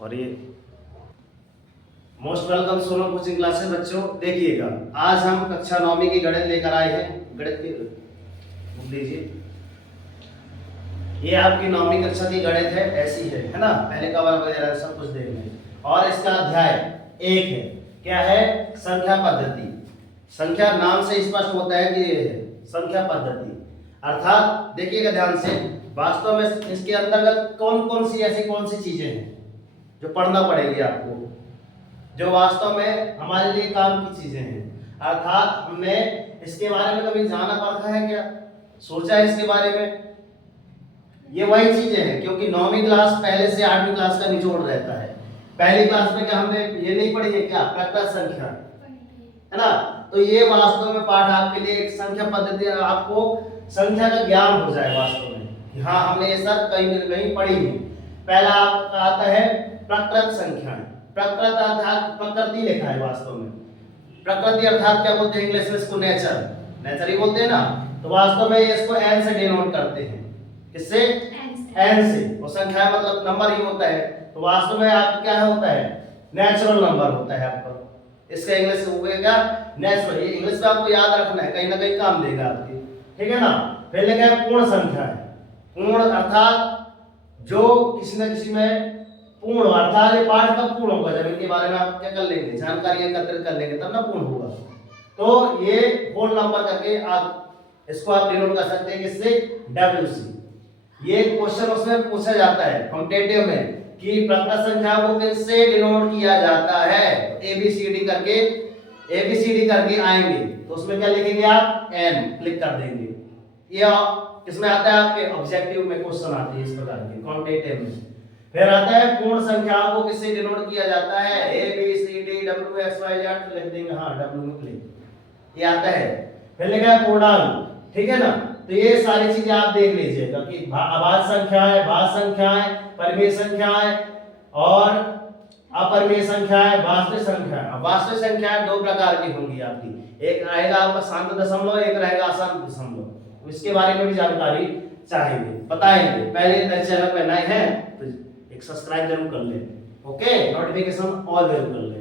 और ये most welcome Sonam coaching classes. बच्चों देखिएगा, आज हम कक्षा 9वीं की गणित लेकर आए हैं। गणित की बुक लीजिए, ये आपकी 9वीं कक्षा की गणित है, ऐसी है ना। पहले कवर वगैरह सब कुछ देख लें। और इसका अध्याय 1 है। क्या है? संख्या पद्धति। संख्या नाम से स्पष्ट होता है कि ये है संख्या पद्धति। अर्थात देखिएगा ध्यान से, वास्तव में इसके अंतर्गत कौन कौन सी चीजें हैं जो पढ़ना पड़ेगी आपको, जो वास्तव में हमारे लिए काम की चीजें हैं। अर्थात हमने इसके बारे में कभी जाना पड़ता है क्या, सोचा है इसके बारे में? ये वही चीजें हैं, क्योंकि 9वीं क्लास पहले से 8वीं क्लास का निचोड़ रहता है। पहली क्लास में क्या हमने ये नहीं पढ़ी है क्या, प्रकृत संख्या, है ना। तो ये वास्तव में पाठ आपके लिए एक संख्या पद्धति, आपको संख्या का ज्ञान हो जाए वास्तव में कि हाँ हमने ये सब कहीं न कहीं पढ़ी है। पहला आपका आता है प्रकृत संख्या। प्रकृत अर्थात प्रकृति लिखा है वास्तव में। प्रकृति अर्थात क्या बोलते हैं इंग्लिश में इसको? नेचर। नेचर ही बोलते हैं ना। तो वास्तव में इसको एन से डिनोट करते हैं। किससे? एन से। और संख्या मतलब नंबर ही होता है। तो वास्तव में आपका क्या होता है? नेचुरल नंबर होता है आपका। इसका इंग्लिश हो गया नेचुरल। ये इंग्लिश में आपको याद रखना है, कहीं ना कहीं काम देगा आपके, ठीक है ना। फिर लिखा है पूर्ण संख्या है। पूर्ण अर्थात जो किसी न किसी में पूर्ण, अर्थात ये पाठ कब पूर्ण होगा? जब इनके बारे में आप क्या कर लेंगे, जानकारी एकत्रित कर लेंगे, तब ना पूर्ण होगा। तो ये होल नंबर करके आप इसको आप डिनोट कर सकते हैं किससे? डब्ल्यू से। ये क्वेश्चन उसमें पूछा जाता है कॉम्पिटिटिव में कि प्रकृत संख्या को किससे डिनोट किया जाता है। एबीसीडी करके आएंगे तो उसमें क्या लिखेंगे आप? एन क्लिक कर देंगे। ये इसमें आता है आपके ऑब्जेक्टिव में क्वेश्चन आते हैं इस प्रकार के कॉम्पिटिटिव में। फिर आता है पूर्ण संख्याओं को किससे डिनोट किया जाता है? A B C D W X Y Z लिख देंगे, हाँ डब्ल्यू में क्लिक, ये आता है। फिर लिखा है पूर्णांक, ठीक है ना। तो ये सारी चीजें आप देख लीजिएगा कि अभाज्य संख्याएं, भाज्य संख्याएं, परिमेय संख्याएं और अपरिमेय संख्याएं, वास्तविक संख्याएं। अब वास्तविक संख्याएं दो प्रकार की होंगी आपकी, एक रहेगा आपका शांत दशमलव, एक रहेगा अशांत दशमलव। इसके बारे में भी जानकारी चाहेंगे, बताएंगे। पहले चैनल पे नए हैं तो एक सब्सक्राइब जरूर कर ले, ओके, नोटिफिकेशन ऑल जरूर कर ले।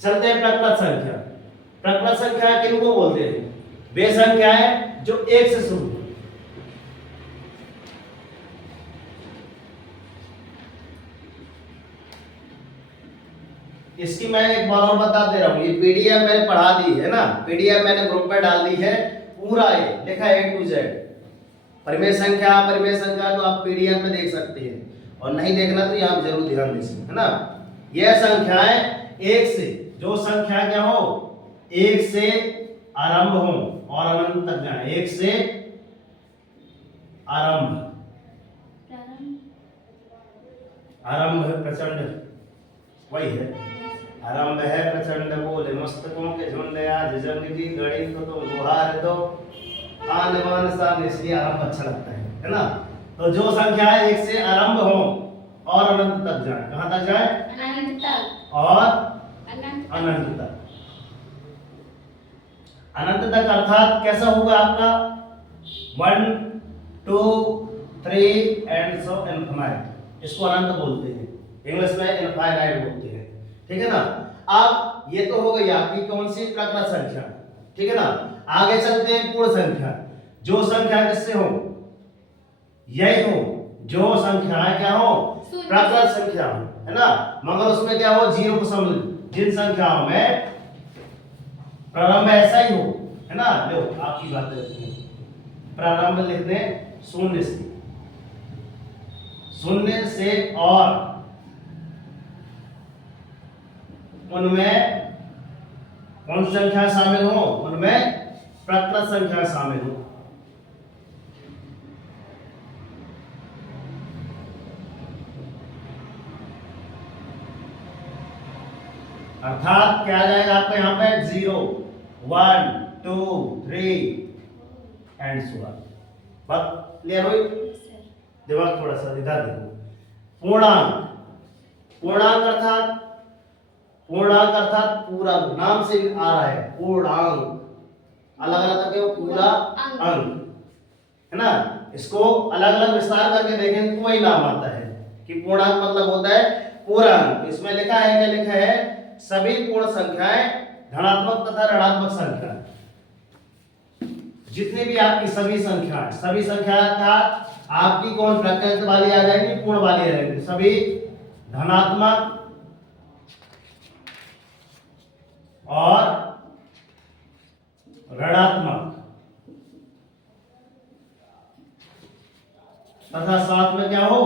चलते हैं प्रकृत संख्या। प्रकृत संख्या किनको बोलते हैं? वे संख्याएं जो एक से शुरू। इसकी मैं एक बार और बता दे रहा हूं, ये पीडीएफ मैंने पढ़ा दी है ना, पीडीएफ मैंने ग्रुप पे डाल दी है। पूरा ये लिखा है A to Z। परिमेय संख्या तो आप पीडीएफ में देख सकते हैं, और नहीं देखना तो यहाँ जरूर ध्यान दीजिए, है ना। यह संख्याएं एक से, जो संख्या क्या हो, एक से आरंभ हो और अनंत तक जाए। एक से आरंभ, प्रचंड, वही है आरंभ है प्रचंड बोले मस्तकों के झुंड, आज जंग की घड़ी को तो गुहार दो, आन बान शान, इसलिए आरंभ अच्छा लगता है ना। तो जो संख्या एक से आरंभ हो और अनंत तक जाए, कहां तक जाए? अनंत तक। और अनंत तक। अनंत तक अर्थात कैसा होगा आपका? 1 2 3 एंड सो इनफिनाइट, इसको अनंत बोलते हैं, इंग्लिश में इनफाइनाइट बोलते हैं, ठीक है ना। अब ये तो हो गई आपकी कौन सी? प्रकृत संख्या, ठीक है ना। आगे चलते हैं पूर्ण संख्या। जो संख्या किससे हो? यही हो, जो संख्याएं क्या हो? प्रकृत संख्या हो, है ना। मगर उसमें क्या हो? जीरो को सम्मिलित। जिन संख्याओं में प्रारंभ ऐसा ही हो, है ना। लो आपकी बात है, प्रारंभ लिखने शून्य से, शून्य से, और उनमें कौन सी संख्या शामिल हो? उनमें प्रकृत संख्या शामिल हो। अर्थात क्या आ जाएगा आपका यहाँ पे? 0 1 2 3 एंड सो ऑन। बात क्लियर हुई? दिमाग थोड़ा सा इधर देखो। पूर्णांक, पूर्णांक अर्थात पूरा, नाम से आ रहा है पूर्णांक, अलग अलग करके वो पूरा अंक, है ना। इसको अलग अलग विस्तार करके देखें तो वही नाम आता है कि पूर्णांक मतलब होता है पूर्णांक। इसमें लिखा है, क्या लिखा है, सभी पूर्ण संख्याएं धनात्मक तथा ऋणात्मक संख्याएं, जितनी भी आपकी सभी संख्या का आपकी कौन प्रकृत वाली आ जाएंगी, पूर्ण वाली आ जाएंगी, सभी धनात्मक और ऋणात्मक तथा साथ में क्या हो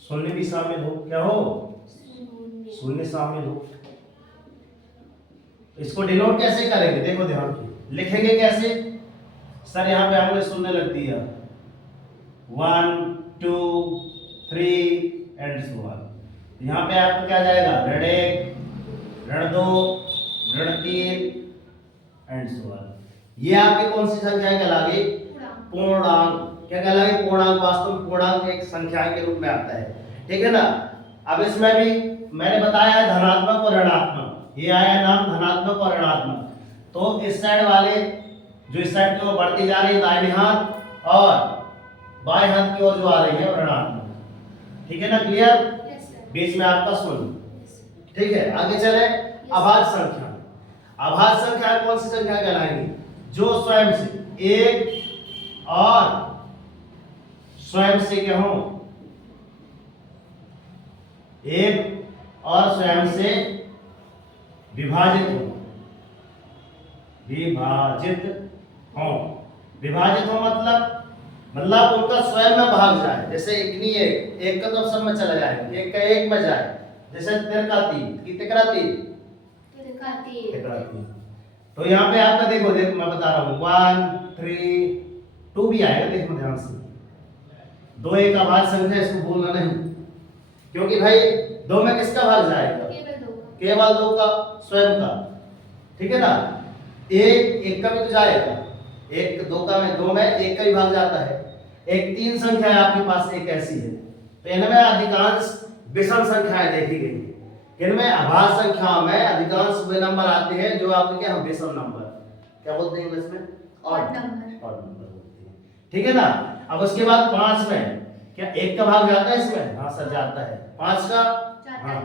शून्य भी शामिल हो, क्या हो, शून्य शामिल हो। इसको डिनोट कैसे करेंगे, देखो ध्यान से लिखेंगे कैसे। सर यहाँ पे हमने शून्य लग दिया, 1 2 3 एंड सो ऑन। यहाँ पे आपको क्या जाएगा, ऋण 1 ऋण 2 ऋण 3 एंड सो ऑन। ये आपकी कौन सी संख्या कहलाएगी, पूर्णांक। क्या कहलाएगी, पूर्णांक। वास्तव में पूर्णांक एक संख्या के रूप में आता है, ठीक है ना। अब इसमें भी मैंने बताया धनात्मक और ऋणात्मक, ये आया नाम धनात्मक और ऋणात्मक। तो इस साइड वाले जो इस साइड की ओर बढ़ती जा रही है दाहिने हाथ, और बाएं हाथ की ओर जो आ रही है ऋणात्मक, ठीक है ना, क्लियर। बीच में आपका शून्य, ठीक है। आगे चले, अभाज्य संख्या। अभाज्य संख्या कौन सी संख्या कहलाएंगी, जो स्वयं से एक और स्वयं से क्या हो, एक और स्वयं से विभाजित हो मतलब उनका स्वयं में भाग जाए। जैसे एक का तो सब में चला जाए, एक का एक में जाए। जैसे 3 का 3, कितने का 3, तो यहाँ पे आपका देखो मैं बता रहा हूँ 1 3 2 भी आएगा, देखो ध्यान से। 2 एक अभाज्य संख्या, इसको भूलना नहीं, क्योंकि भाई 2 में किसका भाग जाएगा, केवल 2 का, स्वयं का, ठीक है ना। एक का भी तो जाएगा, एक 2 का में 2 में एक का भी भाग जाता है। एक 3 संख्या है आपके पास, एक ऐसी है। तो इनमें अधिकांश विषम संख्याएं देखी गई है। इनमें अभाज्य संख्याओं में अधिकांश वे नंबर आते हैं जो आपके क्या हम विषम नंबर, क्या बोलते हैं इंग्लिश में, ऑड नंबर बोलते हैं, ठीक है ना। अब उसके बाद 5 में क्या एक का भाग जाता है इसमें, हाँ सर जाता है। 5 का, हाँ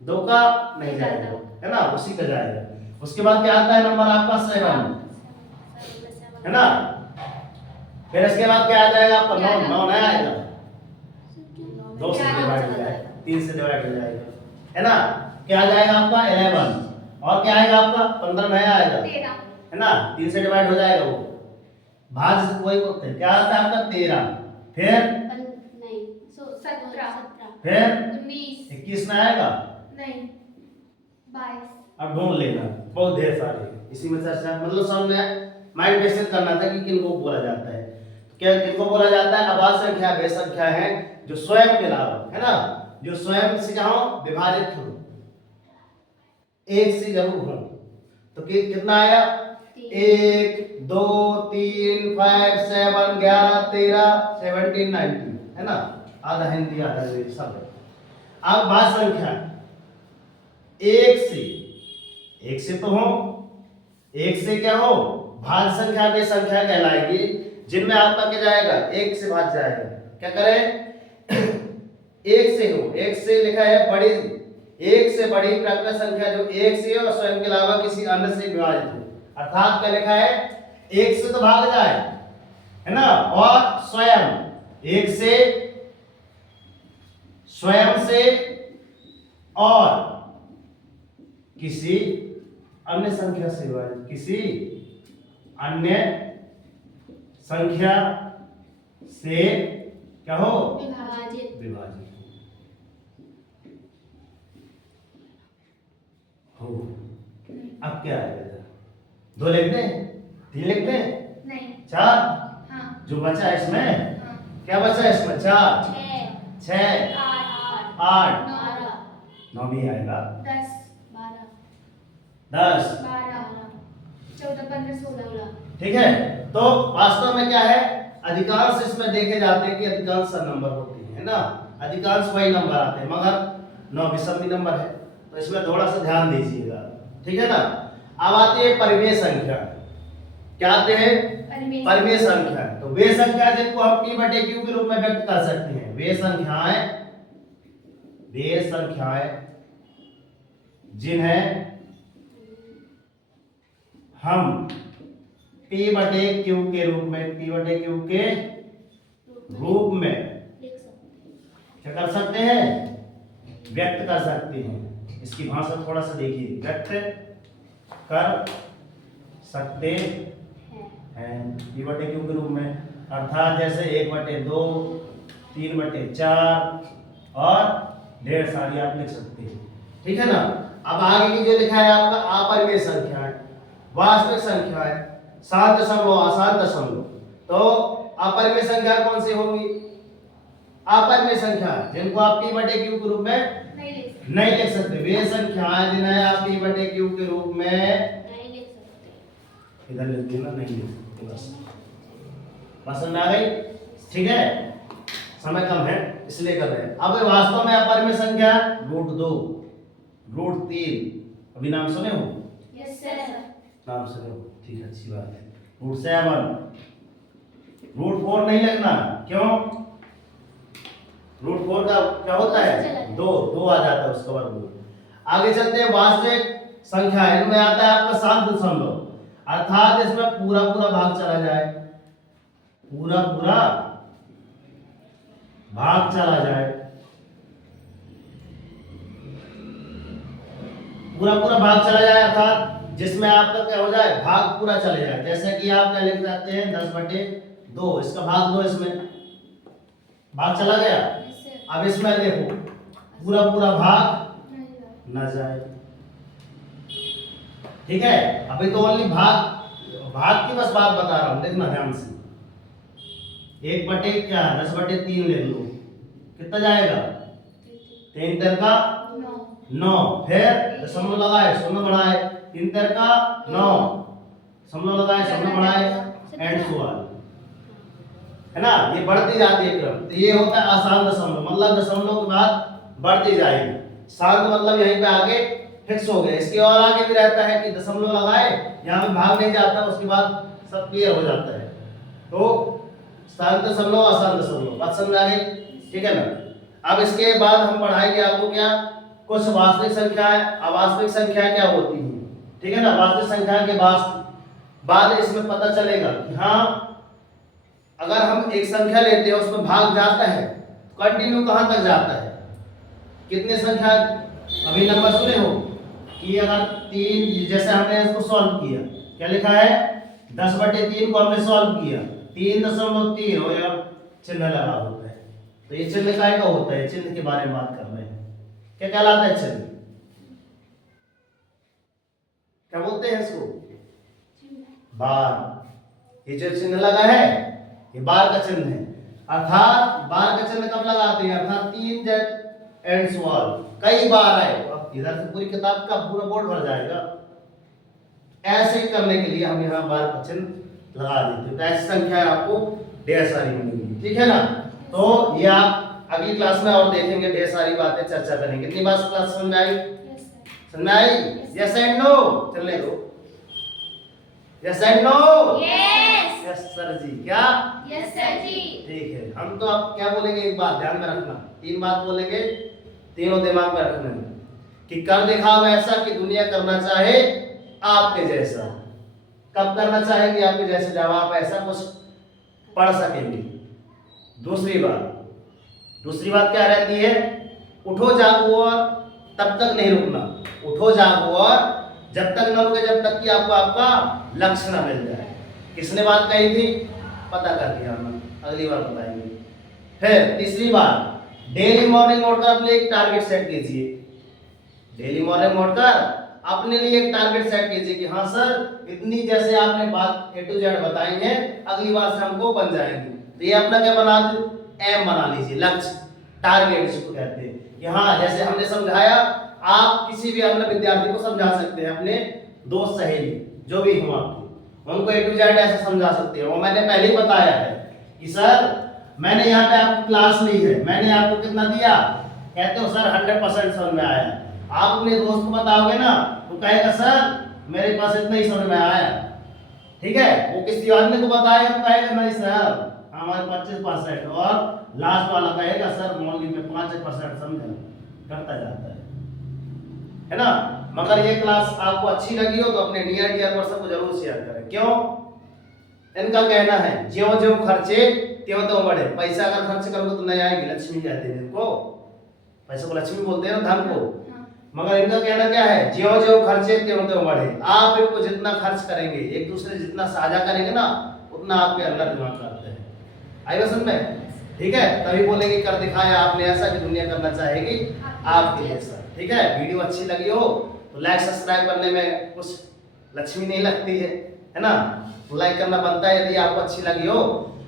2 का नहीं जाएगा, है ना, उसी का जाएगा। उसके बाद क्या आता है नंबर आपका 7, है ना। फिर इसके बाद क्या आ जाएगा आपका 9 नहीं आएगा, 2 से डिवाइड हो जाएगा, 3 से डिवाइड हो जाएगा, है ना। क्या आ जाएगा आपका 11, और क्या आएगा आपका 15 में आएगा, है ना, 3 से डिवाइड हो जाएगा वो। भाज्य से वही बोलते हैं, क्या आता है आपका 13, फिर 17, फिर 19, 21 में आएगा, नहीं 22। अब ढूंढ लेना, बहुत ढेर सारे इसी में चर्चा, मतलब सामने माइंड बेसिस करना था कि किनको बोला जाता है। तो क्या किनको बोला जाता है, अभाज्य संख्या वे संख्या है जो स्वयं के अलावा, है ना, जो स्वयं से क्या हो, विभाजित हो, एक से जरूर हो। तो कितना आया, 1 2 3 5 7 11 13 17 19, है ना, आधा हिंदी आधा अंग्रेजी सब है। अब भाज्य संख्या एक से तो हो, एक से क्या हो, भाज्य संख्या वे संख्या कहलाएगी जिनमें आपका क्या जाएगा, एक से भाग जाएगा। क्या करें, एक से हो, एक से लिखा है बड़ी, एक से बड़ी प्राकृत संख्या जो एक से और स्वयं के अलावा किसी अन्य से विभाजित हो। अर्थात क्या लिखा है, एक से तो भाग जाए, है ना, और स्वयं, एक से, स्वयं से और किसी अन्य संख्या से विभाजित, किसी अन्य संख्या से क्या हो, विभाजित हो। अब क्या आएगा, 2 लिखते हैं, 3 लिखते हैं, नहीं 4, हाँ जो बचा है इसमें, हाँ क्या बचा है इसमें, 4 6 8 9 भी आएगा, 10 12 10 12 14 15 16। ठीक है। तो वास्तव में क्या है, अधिकांश इसमें देखे जाते हैं कि अधिकांश नंबर होते हैं, है ना, अधिकांश वही नंबर आते हैं, मगर 9 विषम भी नंबर है, तो इसमें थोड़ा सा ध्यान दीजिएगा, ठीक है ना। अब आती है परिमेय संख्या, क्या आते हैं, परिमेय संख्या। तो वे संख्या जिनको हम p बटे q के रूप में व्यक्त कर सकते हैं, वे संख्याएं जिन्हें हम p बटे q के रूप में क्या कर सकते हैं, व्यक्त कर सकते हैं। इसकी भाषा थोड़ा सा देखिए, व्यक्त कर सकते हैं p बटे q के रूप में, अर्थात जैसे 1/2, 3/4 और ढेर सारी आप लिख सकते हैं। ठीक है ना। अब आगे की जो लिखा है आपका अपरिमेय संख्या है, वास्तविक संख्या है, सात दशमलव, आसान दशमलव। तो अपरिमेय संख्या कौन सी होगी, अपरिमेय संख्या जिनको आप p बटे q के रूप में नहीं लिख सकते, वे संख्याएं जिन्हें आप p बटे q के रूप में इधर लिख देना, नहीं लिख सकते। बस पसंद आ गई। ठीक है, समय कम है इसलिए कर रहे हैं। अब वास्तव में अपरिमेय संख्या √2, √3, अभी नाम सुने हो? Yes sir. नाम सुने हो, ठीक है, अच्छी बात है। √7, √4 नहीं लिखना, क्यों? √4 का क्या होता है, 2 आ जाता है उसका वर्गमूल। आगे चलते हैं, वास्तविक संख्या इनमें आता है आपका 7 दशमलव, अर्थात इसमें पूरा भाग चला जाए, पूरा भाग चला जाए, पूरा भाग चला जाए, अर्थात जिसमें आपका क्या हो जाए, भाग पूरा चले जाए। जैसे कि आप क्या लिख सकते हैं, 10/2, इसका भाग 2, इसमें भाग चला गया। अब इसमें देखो पूरा भाग न जाए। ठीक है, अभी तो ओनली भाग की बस बात बता रहा हूं, देखना ध्यान से। 10/3 ले लो, कितना जाएगा, 3 3 का 9, फिर दशमलव लगाए, शून्य बढ़ाए, 3 3 का 9, दशमलव लगाए, शून्य बढ़ाए, एंड सो ऑन, है ना। ये बढ़ती जाती है क्रम। तो ये होता है आसान दशमलव, मतलब दशमलव के बाद बढ़ती जाएगी। शांत मतलब यहीं पे आगे फिक्स हो गया। इसके और आगे भी रहता है कि दशमलव लगाए, यहाँ पे भाग नहीं जाता, उसके बाद सब क्लियर हो जाता है। तो शांत दशमलव, आसान दशमलव, बात समझ आ गई? ठीक है ना। अब इसके बाद हम पढ़ाएंगे आपको क्या, कुछ वास्तविक संख्याएं, अवास्तविक संख्याएं क्या होती हैं। ठीक है ना। वास्तविक संख्या के बाद इसमें पता चलेगा कि हाँ, अगर हम एक संख्या लेते हैं उसमें भाग जाता है, कंटिन्यू कहां तक जाता है, कितने संख्या, अभी नंबर सुने हो कि अगर 3, जैसे हमने इसको सॉल्व किया, क्या लिखा है, 10/3 को हमने सॉल्व किया, 3.3 हो या चिन्ह लगा होता है। तो ये चिन्ह काय का होता है, चिन्ह के बारे में बात कर रहे हैं। क्या कहलाता है चिन्ह, क्या बोलते हैं इसको, बार। ये जो चिन्ह लगा है ये बार का चिन्ह है, अर्थात बार का चिन्ह कब लगाते हैं, अर्थात 3 एंड सो ऑन, कई बार आए। अब इधर से पूरी किताब का पूरा बोर्ड भर जाएगा। ऐसे ही करने के लिए हम यहाँ बार का चिन्ह लगा देते हैं। तो ऐसी संख्या आपको ढेर सारी मिलेंगी। ठीक है ना। तो ये आप अगली क्लास में और देखेंगे, ढेर सारी बातें चर्चा करेंगे। कितनी बात क्लास समझ में आई? समझ में आई? यस एंड नो, चलने दो। Yes and no, yes sir जी, क्या, यस सर जी। ठीक है। हम तो अब क्या बोलेंगे, एक बात ध्यान में रखना, 3 बात बोलेंगे, तीनों दिमाग में रखना है कि कर दिखाओ ऐसा कि दुनिया करना चाहे आपके जैसा। कब करना चाहेगी आपके जैसे, जब आप ऐसा कुछ पढ़ सकेंगे। दूसरी बात क्या रहती है, उठो जागो और तब तक नहीं रुकना, उठो जागो और जब तक न रुके जब तक कि आपको आपका लक्ष्य ना मिल जाए। किसने बात कही थी, पता करके आना, अगली बार बताएंगे। फिर तीसरी बात, डेली मॉर्निंग उठकर अपने एक टारगेट सेट कीजिए। डेली मॉर्निंग उठकर अपने लिए एक टारगेट सेट कीजिए कि हाँ सर, इतनी जैसे आपने बात A to Z बताई है, अगली बार से हमको बन जाएंगी। तो ये अपना क्या बना दो, एम बना लीजिए, लक्ष्य, टारगेट जिसको कहते हैं कि हाँ, जैसे हमने समझाया, आप किसी भी अन्य विद्यार्थी को समझा सकते हैं, अपने दोस्त सहेली जो भी हो आपके, उनको A to Z ऐसे समझा सकते हैं। और मैंने पहले ही बताया है कि सर मैंने यहाँ पे आपकी क्लास ली है, मैंने आपको कितना दिया, कहते हो सर 100% समझ में आया। आप अपने दोस्त को बताओगे ना तो कहेगा सर मेरे पास इतना ही समझ में आया। ठीक है, वो किसी अन्य को बताएगा तो कहेगा नहीं सर हमारे 25% और लास्ट वाला कहेगा सर मौलवी में 5% समझा, करता जाता है ना। मगर ये क्लास आपको अच्छी लगी हो तो अपने नियर डियर पर्सन को जरूर शेयर करें। क्यों? इनका कहना है ज्यों ज्यों खर्चे त्यों त्यों बढ़े। पैसा अगर खर्च करोगे तो नहीं आएगी, लक्ष्मी कहते हैं इनको, पैसे को लक्ष्मी बोलते हैं ना, धन को। मगर इनका कहना क्या है, ज्यों ज्यों खर्चे त्यों त्यों बढ़े। आप इनको जितना खर्च करेंगे, एक दूसरे जितना साझा करेंगे ना, उतना आपके अंदर दिमाग करते हैं। आई बात समझ में? ठीक है, तभी बोलेंगे कर दिखाया आपने ऐसा कि दुनिया करना चाहेगी आपके जैसा। ठीक है, वीडियो अच्छी लगी हो तो लाइक सब्सक्राइब करने में कुछ लक्ष्मी नहीं लगती है ना, तो लाइक करना बनता है यदि आपको अच्छी लगी हो,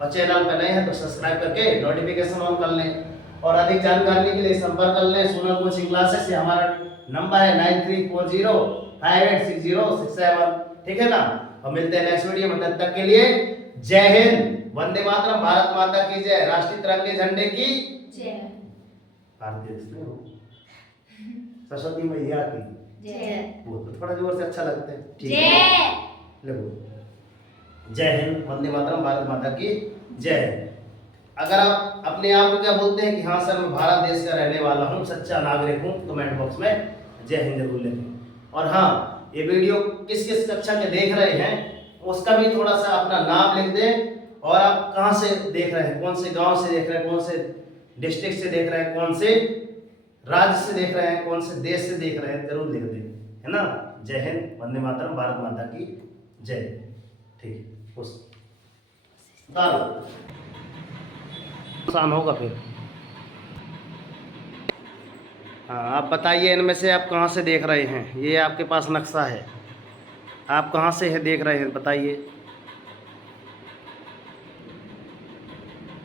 और चैनल पर नए हैं तो सब्सक्राइब करके नोटिफिकेशन ऑन कर लें। और अधिक जानकारी के लिए संपर्क कर लें सोनल कोचिंग क्लासेस से। हमारा नंबर है 9340586067। ठीक है ना, और मिलते हैं नेक्स्ट वीडियो में, तब तक के लिए जय हिंद, वंदे मातरम, भारत माता की जय, राष्ट्रीय तिरंगे झंडे की जय। भारतीय सरस्वती मैया की जय। वो तो थोड़ा जोर से अच्छा लगता है। ठीक है, जय। लगो जय हिंद, वंदे मातरम, भारत माता की जय। अगर आप अपने आप को क्या बोलते हैं कि हाँ सर मैं भारत देश का रहने वाला हूँ, सच्चा नागरिक हूँ, कमेंट बॉक्स में जय हिंद जरूर लिखें। और हाँ, ये वीडियो किस किस कक्षा के देख रहे हैं उसका भी थोड़ा सा अपना नाम लिख दें, और आप कहाँ से देख रहे हैं, कौन से गांव से देख रहे हैं, कौन से डिस्ट्रिक्ट से देख रहे हैं, कौन से राज्य से देख रहे हैं, कौन से देश से देख रहे हैं, जरूर लिख दें, है ना। जय हिंद, वंदे मातरम, भारत माता की जय। ठीक, उस आसान होगा फिर। हाँ, आप बताइए इनमें से आप कहाँ से देख रहे हैं, ये आपके पास नक्शा है, आप कहाँ से है देख रहे हैं बताइए।